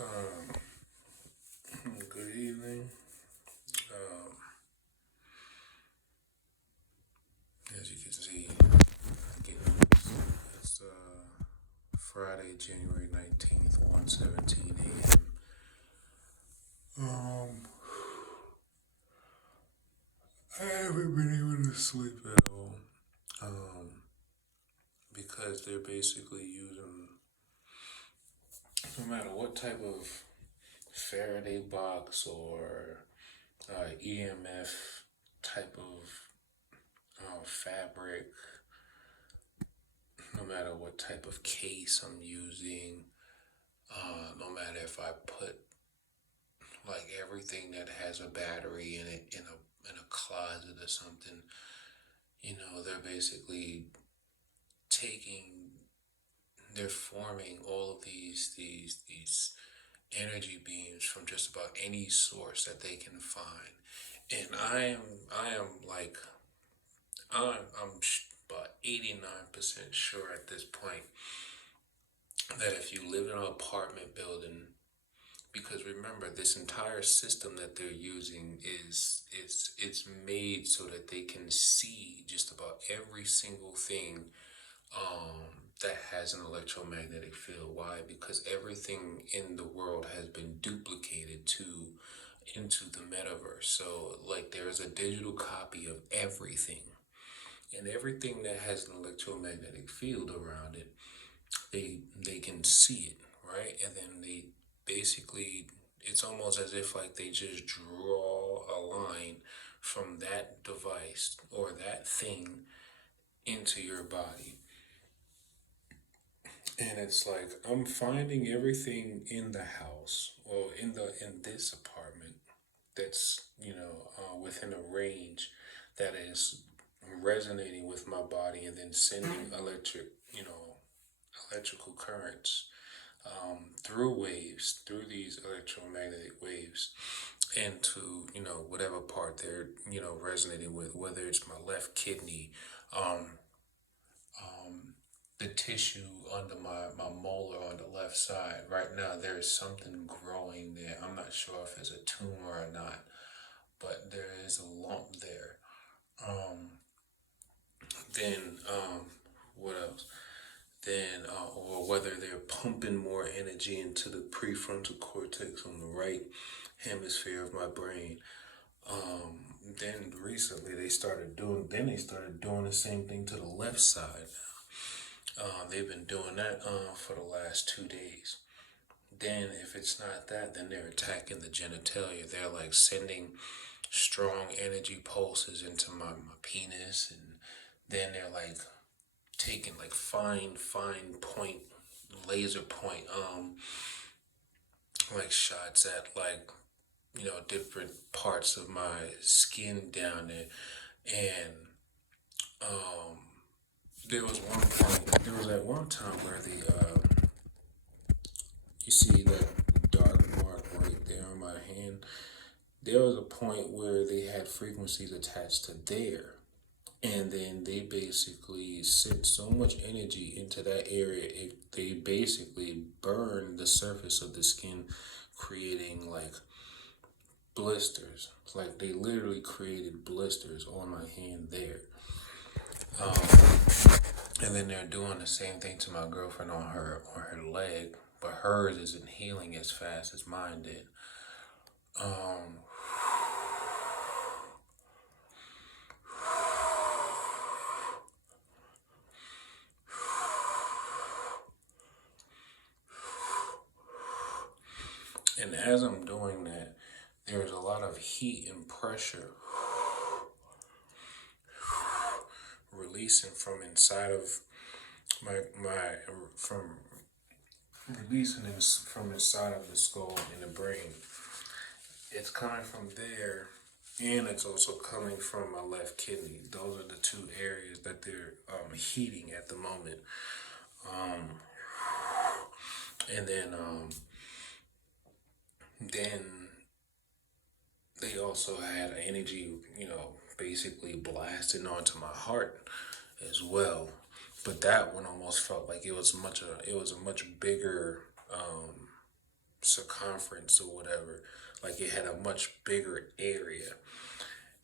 Um, Good evening. Um, as you can see, again, it's Friday, January 19th, 1:17 a.m. I haven't been able to sleep at all. Um, because they're basically using, no matter what type of Faraday box or EMF type of fabric, no matter what type of case I'm using, no matter if I put like everything that has a battery in it in a closet or something, they're basically taking, they're forming all of these energy beams from just about any source that they can find. And I am like I'm about 89% sure at this point that if you live in an apartment building, because remember, this entire system that they're using is it's made so that they can see just about every single thing that has an electromagnetic field. Why? Because everything in the world has been duplicated to into the metaverse. So like there's a digital copy of everything, and everything that has an electromagnetic field around it, they can see it, right? And then they basically, it's almost as if like they just draw a line from that device or that thing into your body. And it's like I'm finding everything in the house or in this apartment that's within a range that is resonating with my body and then sending electrical currents through waves, through these electromagnetic waves, into whatever part they're resonating with, whether it's my left kidney, um, the tissue under my molar on the left side. Right now, there's something growing there. I'm not sure if it's a tumor or not, but there is a lump there. Um, then what else? Then or whether they're pumping more energy into the prefrontal cortex on the right hemisphere of my brain. Then recently they started doing the same thing to the left side. They've been doing that for the last 2 days. Then if it's not that, then they're attacking the genitalia. They're like sending strong energy pulses into my penis, and then they're like taking like fine point, laser point, like shots at like different parts of my skin down there. And um there was at one time where the you see that dark mark right there on my hand. There was a point where they had frequencies attached to there, and then they basically sent so much energy into that area, they basically burned the surface of the skin, creating like blisters. Like they literally created blisters on my hand there. And then they're doing the same thing to my girlfriend on her leg, but hers isn't healing as fast as mine did. Um, and as I'm doing that, there's a lot of heat and pressure releasing from inside of my from releasing from inside of the skull and the brain. It's coming from there, and it's also coming from my left kidney. Those are the two areas that they're heating at the moment. Um, and then they also had energy, basically blasting onto my heart as well. But that one almost felt like it was a much bigger circumference or whatever. Like it had a much bigger area.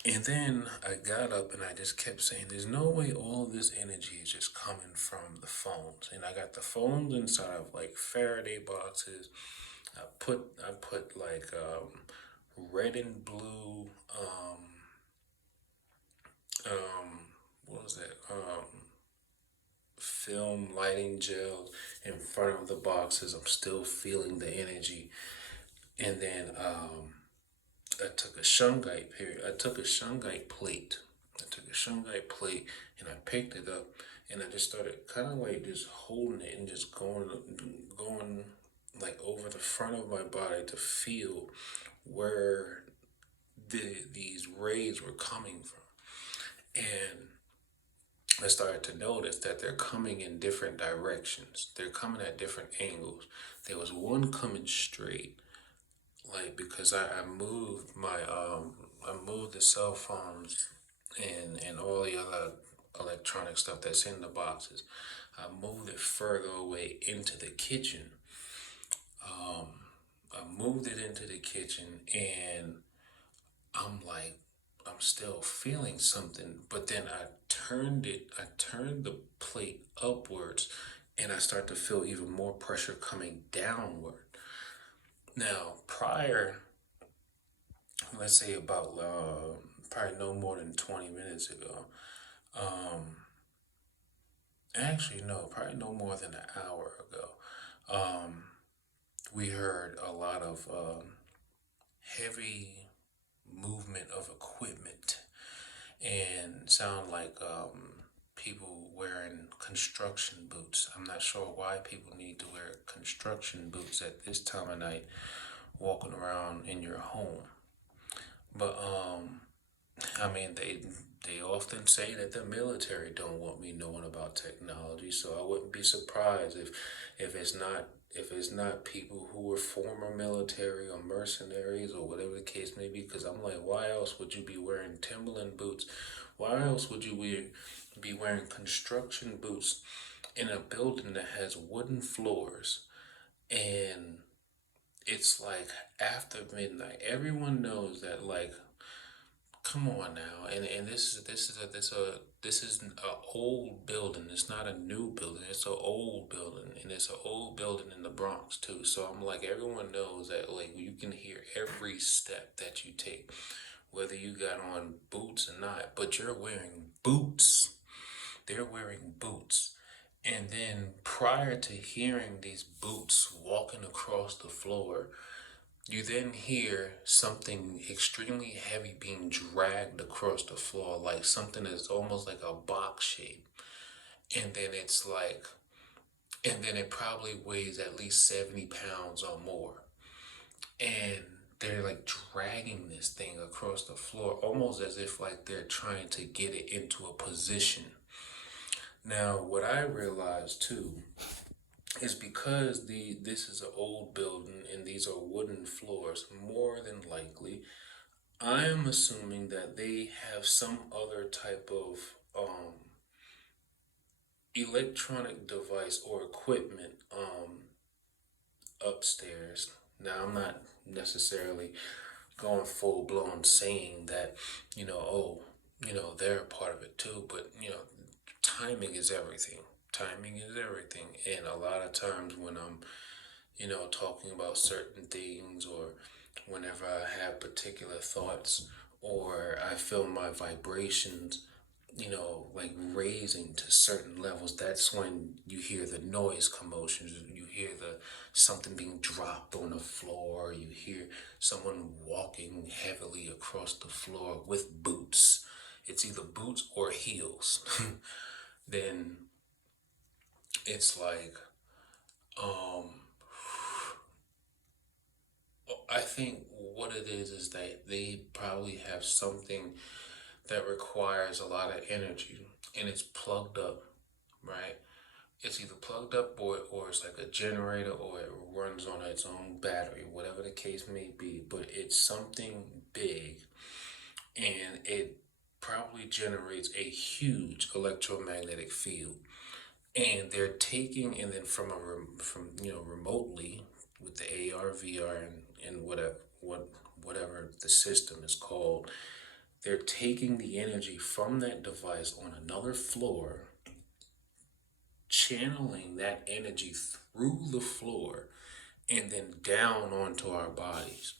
And then I got up and I just kept saying, there's no way all of this energy is just coming from the phones. And I got the phones inside of like Faraday boxes. I put like red and blue what was that? Film lighting gel in front of the boxes. I'm still feeling the energy. And then I took a shungite period. I took a shungite plate. I took a shungite plate and I picked it up and I just started kind of like just holding it and just going like over the front of my body to feel where these rays were coming from. And I started to notice that they're coming in different directions. They're coming at different angles. There was one coming straight, like because I moved I moved the cell phones and all the other electronic stuff that's in the boxes. I moved it further away into the kitchen. Um, I moved it into the kitchen and I'm like, I'm still feeling something, but then I turned the plate upwards and I start to feel even more pressure coming downward. Now, prior, let's say about probably no more than 20 minutes ago, um, actually, no, probably no more than an hour ago, um, we heard a lot of heavy movement of equipment and sound like people wearing construction boots. I'm not sure why people need to wear construction boots at this time of night walking around in your home. But I mean they often say that the military don't want me knowing about technology, so I wouldn't be surprised if it's not people who were former military or mercenaries or whatever the case may be, because I'm like, why else would you be wearing Timberland boots? Why else would you be wearing construction boots in a building that has wooden floors and it's like after midnight? Everyone knows that, like, come on now, and this is an old building. It's not a new building. It's an old building, and it's an old building in the Bronx too. So I'm like, everyone knows that like you can hear every step that you take, whether you got on boots or not. But you're wearing boots. They're wearing boots. And then prior to hearing these boots walking across the floor, you then hear something extremely heavy being dragged across the floor, like something that's almost like a box shape. And then it's like, and then it probably weighs at least 70 pounds or more. And they're like dragging this thing across the floor, almost as if like they're trying to get it into a position. Now, what I realized too is because this is an old building and these are wooden floors, more than likely I am assuming that they have some other type of um, electronic device or equipment upstairs. Now, I'm not necessarily going full blown saying that, oh, they're a part of it too, but, timing is everything. Timing is everything. And a lot of times when I'm, talking about certain things or whenever I have particular thoughts or I feel my vibrations, like raising to certain levels, that's when you hear the noise commotions. You hear the something being dropped on the floor. You hear someone walking heavily across the floor with boots. It's either boots or heels. Then it's like, um, I think what it is that they probably have something that requires a lot of energy and it's plugged up, right? It's either plugged up or it's like a generator or it runs on its own battery, whatever the case may be. But it's something big and it probably generates a huge electromagnetic field. And they're taking and then from remotely with the AR, VR, and whatever the system is called. They're taking the energy from that device on another floor, channeling that energy through the floor, and then down onto our bodies.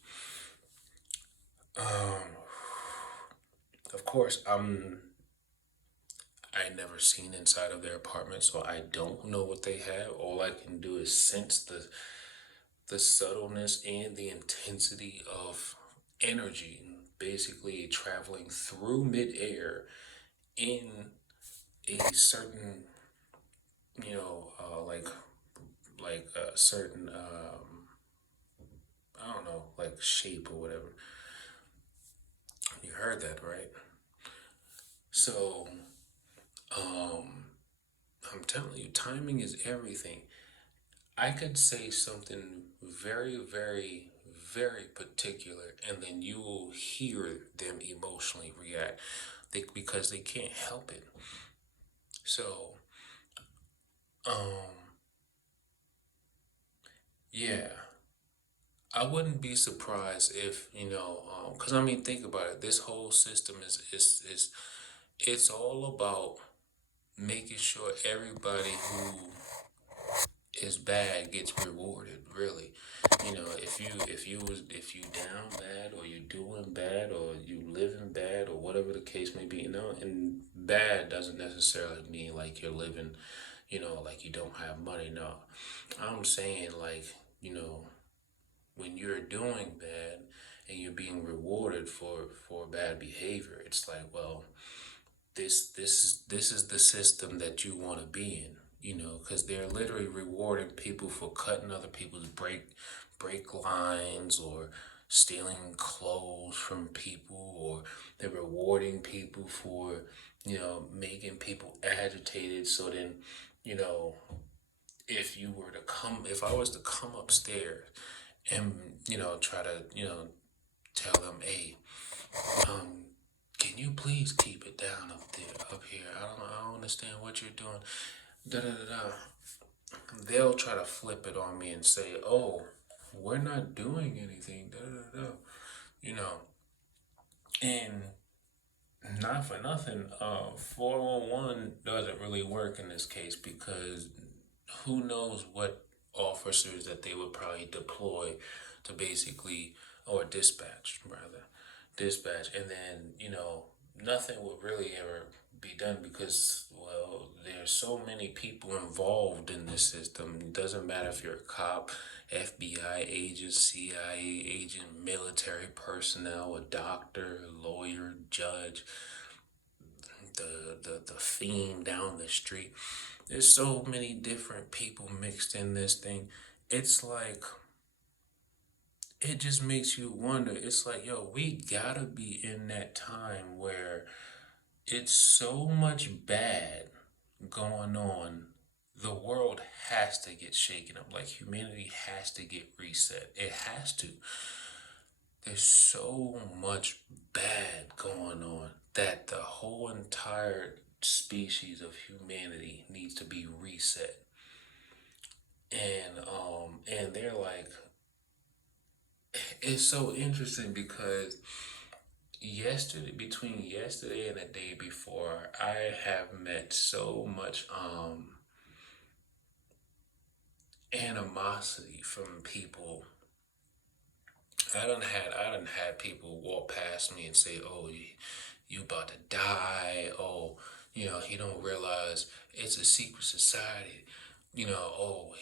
Um, of course, I never seen inside of their apartment, so I don't know what they have. All I can do is sense the subtleness and the intensity of energy, basically traveling through midair in a certain, like a certain, I don't know, like shape or whatever. You heard that, right? So, um, I'm telling you, timing is everything. I could say something very, very, very particular, and then you will hear them emotionally react because they can't help it. So, um, yeah, I wouldn't be surprised if, because I mean, think about it. This whole system is it's all about making sure everybody who is bad gets rewarded, really. If you down bad, or you doing bad, or you living bad, or whatever the case may be, and bad doesn't necessarily mean like you're living, like you don't have money. No, I'm saying, like, you know when you're doing bad and you're being rewarded for bad behavior, it's like, well, this is the system that you want to be in, because they're literally rewarding people for cutting other people's break lines, or stealing clothes from people, or they're rewarding people for making people agitated. So then, you know if I was to come upstairs and try to tell them, hey, um, can you please keep it down up here? I don't understand what you're doing. Da da da da. They'll try to flip it on me and say, oh, we're not doing anything. Da da da. Da. You know, and not for nothing. 411 doesn't really work in this case, because who knows what officers that they would probably deploy to basically, or dispatch rather, dispatch, and then nothing would really ever be done, because, well, there's so many people involved in this system. It doesn't matter if you're a cop, FBI agent, CIA agent, military personnel, a doctor, a lawyer, judge, the fiend down the street. There's so many different people mixed in this thing. It's like, it just makes you wonder. It's like, yo, we gotta be in that time where it's so much bad going on. The world has to get shaken up. Like, humanity has to get reset. It has to. There's so much bad going on that the whole entire species of humanity needs to be reset. And they're like, it's so interesting because between yesterday and the day before, I have met so much animosity from people. I done had people walk past me and say, "Oh, you about to die? Oh, he don't realize it's a secret society. Oh,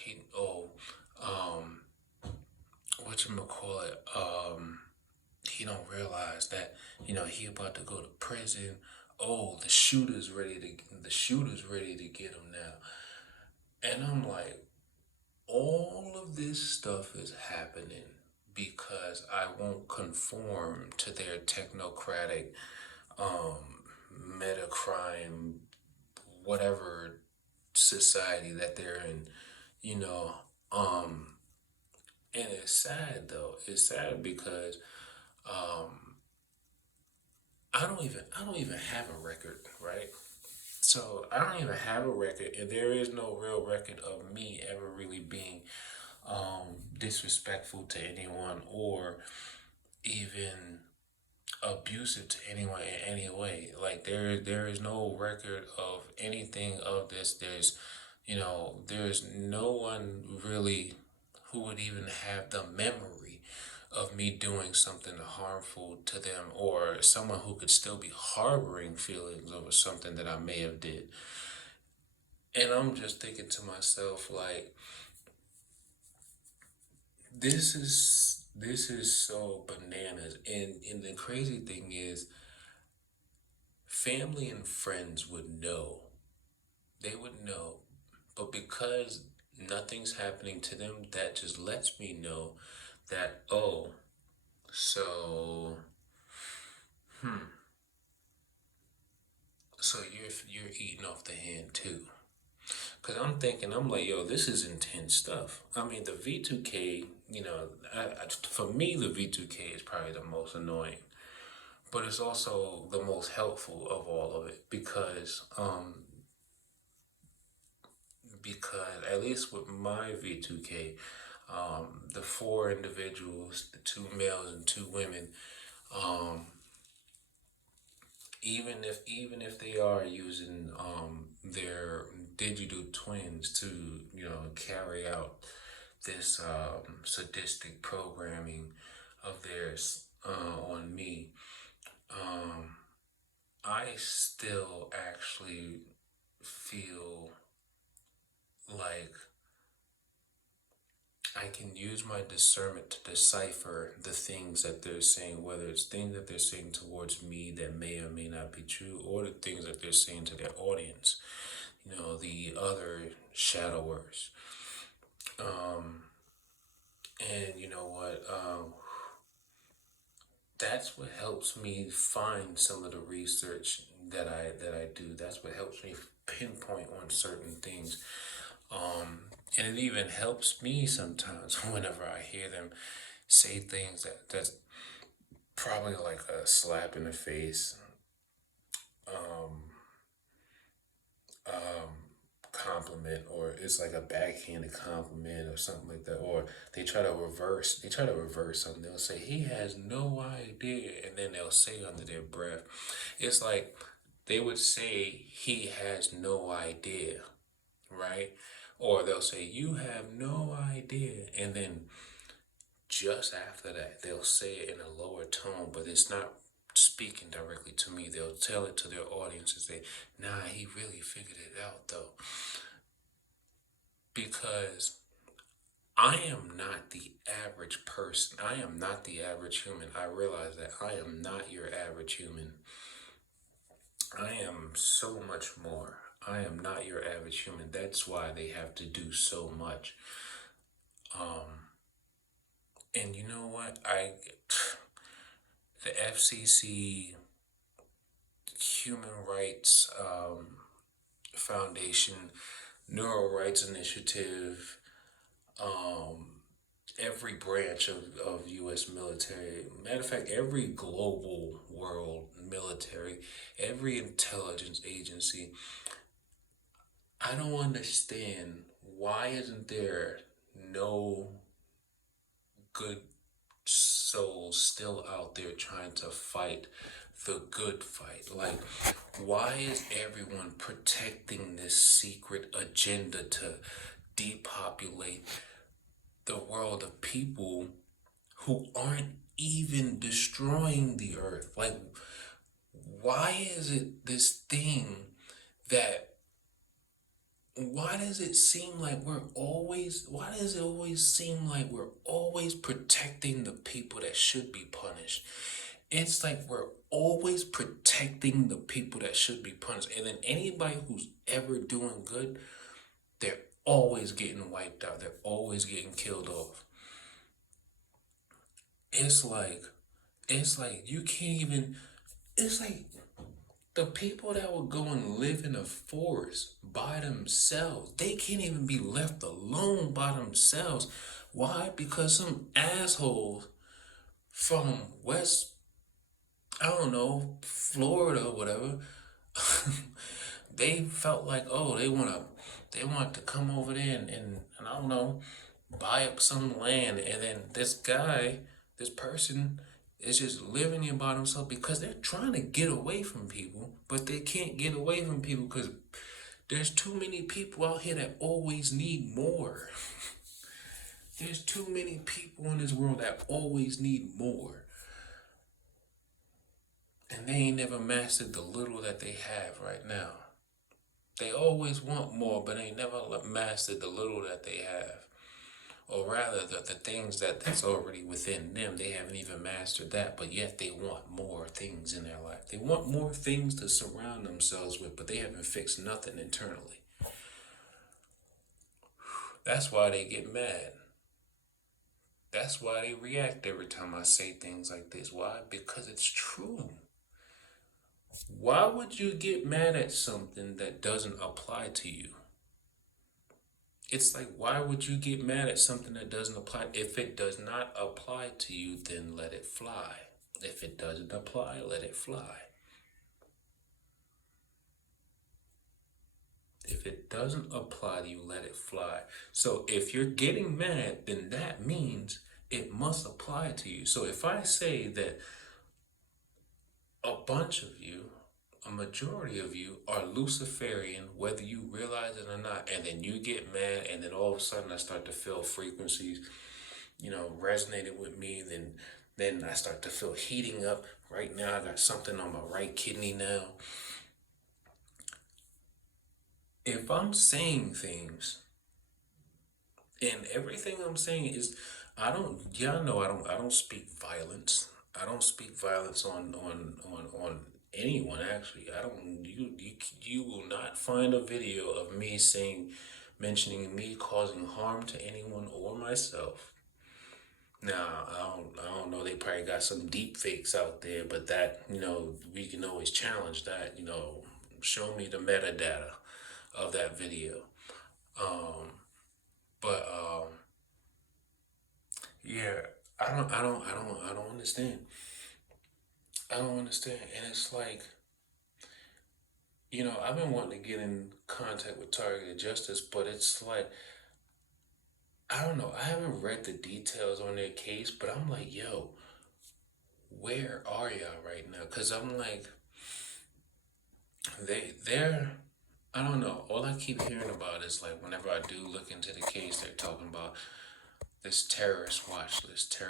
um, what you call it? He don't realize that he about to go to prison. Oh, the shooter's ready to get him now." And I'm like, all of this stuff is happening because I won't conform to their technocratic, um, metacrime, whatever society that they're in, you know. Um, and it's sad though. It's sad because um, I don't even have a record, right? So I don't even have a record, and there is no real record of me ever really being disrespectful to anyone or even abusive to anyone in any way. Like there is no record of anything of this. There's no one really who would even have the memory of me doing something harmful to them, or someone who could still be harboring feelings over something that I may have did. And I'm just thinking to myself, like, this is so bananas. And the crazy thing is, family and friends would know. They would know. But because nothing's happening to them, that just lets me know that, oh, so so you're eating off the hand too. Cause I'm thinking, I'm like, yo, this is intense stuff. I mean, the V2K, for me, the V2K is probably the most annoying, but it's also the most helpful of all of it because at least with my V2K, the four individuals, the two males and two women, um, even if they are using their digital twins to carry out this sadistic programming of theirs on me, um, I still actually feel like I can use my discernment to decipher the things that they're saying, whether it's things that they're saying towards me that may or may not be true, or the things that they're saying to their audience, the other shadowers. Um, and you know what? That's what helps me find some of the research that I do. That's what helps me pinpoint on certain things. And it even helps me sometimes whenever I hear them say things that's probably like a slap in the face, um, um, compliment, or it's like a backhanded compliment or something like that. Or they try to reverse something. They'll say he has no idea, and then they'll say under their breath, it's like they would say he has no idea, right? Or they'll say you have no idea, and then just after that, they'll say it in a lower tone, but it's not speaking directly to me. They'll tell it to their audience and say, nah, he really figured it out though. Because I am not the average person. I am not the average human. I realize that I am not your average human. I am so much more. I am not your average human. That's why they have to do so much. Um, and you know what? The FCC, Human Rights Foundation, Neural Rights Initiative, um, every branch of U.S. military, matter of fact, every global world military, every intelligence agency, I don't understand why isn't there no good souls still out there trying to fight the good fight. Like, why is everyone protecting this secret agenda to depopulate the world of people who aren't even destroying the earth? Like, why is it this thing that why does it seem like why does it always seem like we're always protecting the people that should be punished? It's like we're always protecting the people that should be punished. And then anybody who's ever doing good, they're always getting wiped out. They're always getting killed off. It's like, you can't even, it's like the people that would go and live in a forest by themselves, they can't even be left alone by themselves. Why? Because some assholes from West, I don't know, Florida or whatever, they felt like, oh, they want to come over there and I don't know, buy up some land, and then this person is just living here by themselves because they're trying to get away from people, but they can't get away from people because there's too many people out here that always need more. There's too many people in this world that always need more. And they ain't never mastered the little that they have right now. They always want more, but they never mastered the little that they have. Or rather, the things that's already within them, they haven't even mastered that, but yet they want more things in their life. They want more things to surround themselves with, but they haven't fixed nothing internally. That's why they get mad. That's why they react every time I say things like this. Why? Because it's true. Why would you get mad at something that doesn't apply to you? It's like, why would you get mad at something that doesn't apply? If it does not apply to you, then let it fly. If it doesn't apply, let it fly. If it doesn't apply to you, let it fly. So if you're getting mad, then that means it must apply to you. So if I say that a bunch of you, a majority of you are Luciferian, whether you realize it or not, and then you get mad, and then all of a sudden I start to feel frequencies, resonated with me, then I start to feel heating up. Right now I got something on my right kidney now. If I'm saying things and everything I'm saying is, y'all know I don't speak violence. I don't speak violence on anyone. Actually, I don't. You will not find a video of me mentioning me causing harm to anyone or myself. Now, I don't know. They probably got some deep fakes out there, but that, we can always challenge that. Show me the metadata of that video. But yeah, I don't understand. I don't understand, and it's like, I've been wanting to get in contact with Targeted Justice, but it's like, I don't know. I haven't read the details on their case, but I'm like, yo, where are y'all right now? Cause I'm like, they're I don't know. All I keep hearing about is like whenever I do look into the case, they're talking about this terrorist watch list,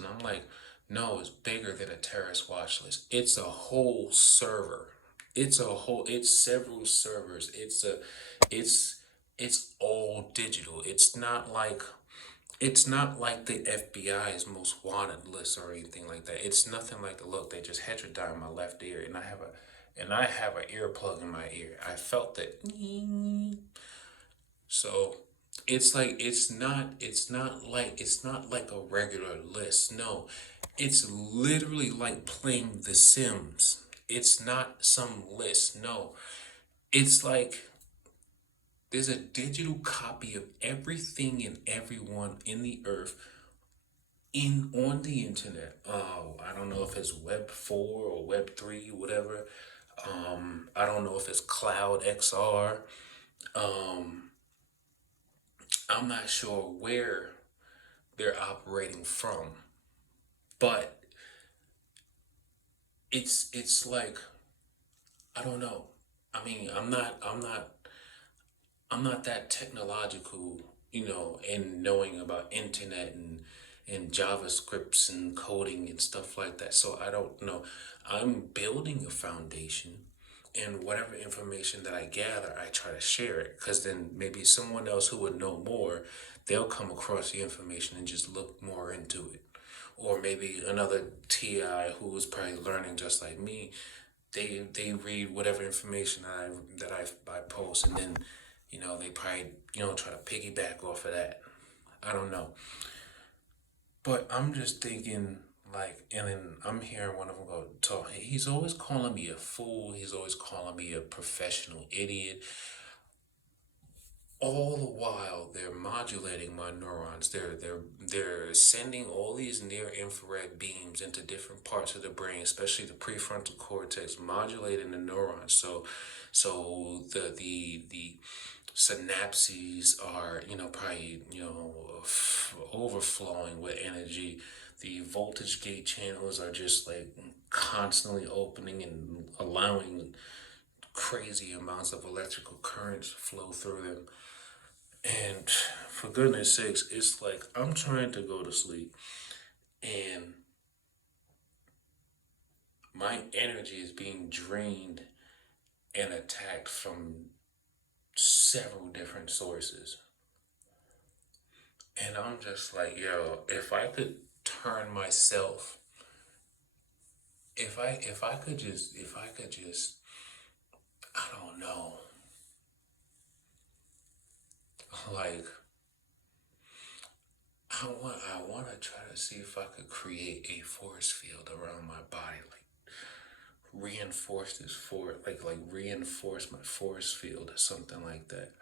and I'm like, no, it's bigger than a terrorist watch list. It's a whole server. It's several servers. It's it's all digital. It's not like the FBI's most wanted list or anything like that. It's nothing like the look. They just heterodyne my left ear, and I have an earplug in my ear. I felt that. So it's not like a regular list. No, it's literally like playing The Sims. It's not some list. No, it's like there's a digital copy of everything and everyone in the earth in on the internet. I don't know if it's Web 4 or Web 3, whatever. I don't know if it's Cloud XR. Um, I'm not sure where they're operating from, but it's like, I don't know. I mean, I'm not that technological, in knowing about internet and JavaScripts and coding and stuff like that. So I don't know. I'm building a foundation, and whatever information that I gather, I try to share it, because then maybe someone else who would know more, they'll come across the information and just look more into it. Or maybe another TI who was probably learning just like me, they read whatever information I post, and then they probably try to piggyback off of that. I don't know, but I'm just thinking, like, and then I'm hearing one of them go talk. He's always calling me a fool. He's always calling me a professional idiot. All the while they're modulating my neurons. They're sending all these near infrared beams into different parts of the brain, especially the prefrontal cortex, modulating the neurons. So the synapses are, probably, overflowing with energy. The voltage gate channels are just like constantly opening and allowing crazy amounts of electrical currents flow through them. And for goodness sakes, it's like I'm trying to go to sleep and my energy is being drained and attacked from several different sources. And I'm just like, yo, if I could turn myself, if I could just, I don't know, like, I want to try to see if I could create a force field around my body, like reinforce this for like reinforce my force field or something like that.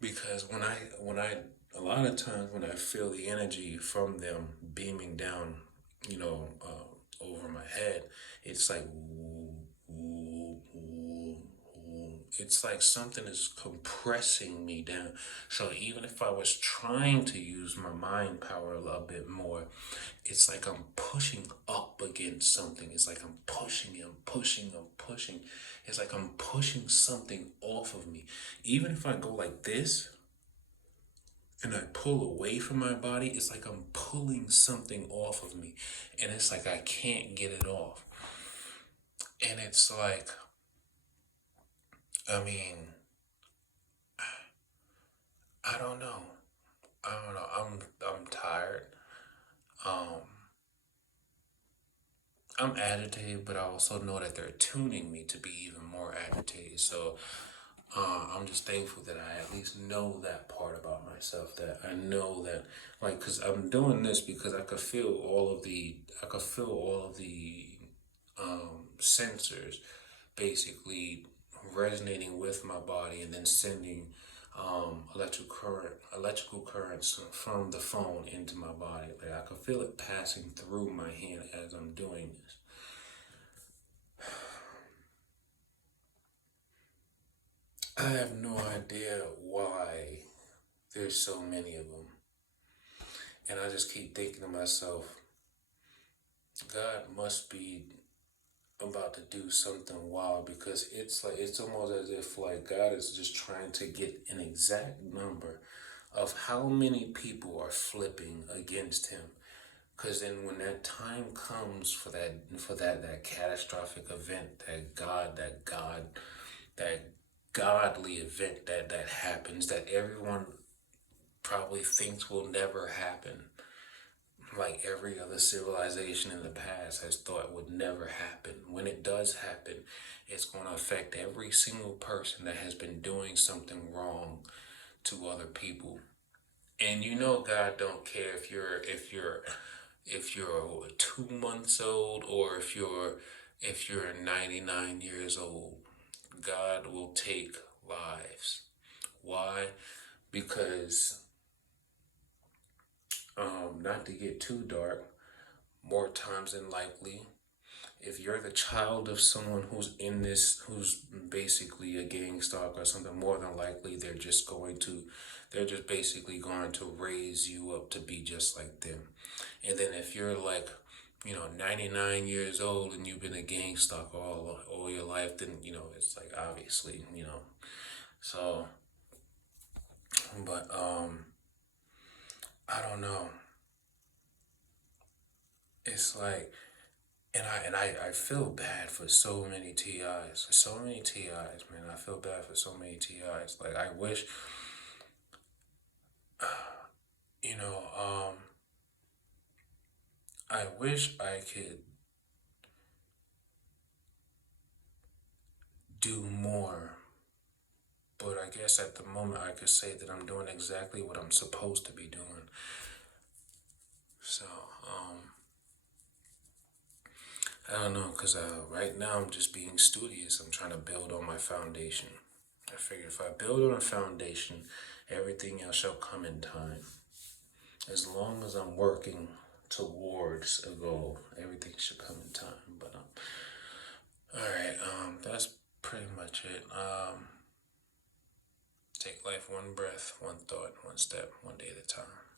Because when I a lot of times when I feel the energy from them beaming down, over my head, it's like it's like something is compressing me down. So even if I was trying to use my mind power a little bit more, it's like I'm pushing up against something. It's like I'm pushing, I'm pushing, I'm pushing. It's like I'm pushing something off of me. Even if I go like this and I pull away from my body, it's like I'm pulling something off of me. And it's like I can't get it off. And it's like, I mean, I don't know. I don't know. I'm tired. Um, I'm agitated, but I also know that they're tuning me to be even more agitated. So I'm just thankful that I at least know that part about myself. That I know that, like, cause I'm doing this because I could feel all of the sensors basically resonating with my body and then sending electrical currents from the phone into my body. Like I could feel it passing through my hand as I'm doing this. I have no idea why there's so many of them. And I just keep thinking to myself, God must be about to do something wild because it's almost as if like God is just trying to get an exact number of how many people are flipping against him. Because then when that time comes for that catastrophic event, that godly event that happens that everyone probably thinks will never happen, like every other civilization in the past has thought would never happen. When it does happen, it's going to affect every single person that has been doing something wrong to other people. And God don't care if you're 2 months old or if you're 99 years old. God will take lives. Why? Because not to get too dark, more times than likely, if you're the child of someone who's basically a gang stalker or something, more than likely they're just basically going to raise you up to be just like them. And then if you're like, 99 years old and you've been a gang stalker all your life, then, it's like obviously, so, but, I don't know. It's like, and I feel bad for so many TIs. So many TIs, man. I feel bad for so many TIs. Like you know, um, I wish I could do more. But I guess at the moment I could say that I'm doing exactly what I'm supposed to be doing. So, I don't know, because right now I'm just being studious. I'm trying to build on my foundation. I figure if I build on a foundation, everything else shall come in time. As long as I'm working towards a goal, everything should come in time. But all right, that's pretty much it. take life one breath, one thought, one step, one day at a time.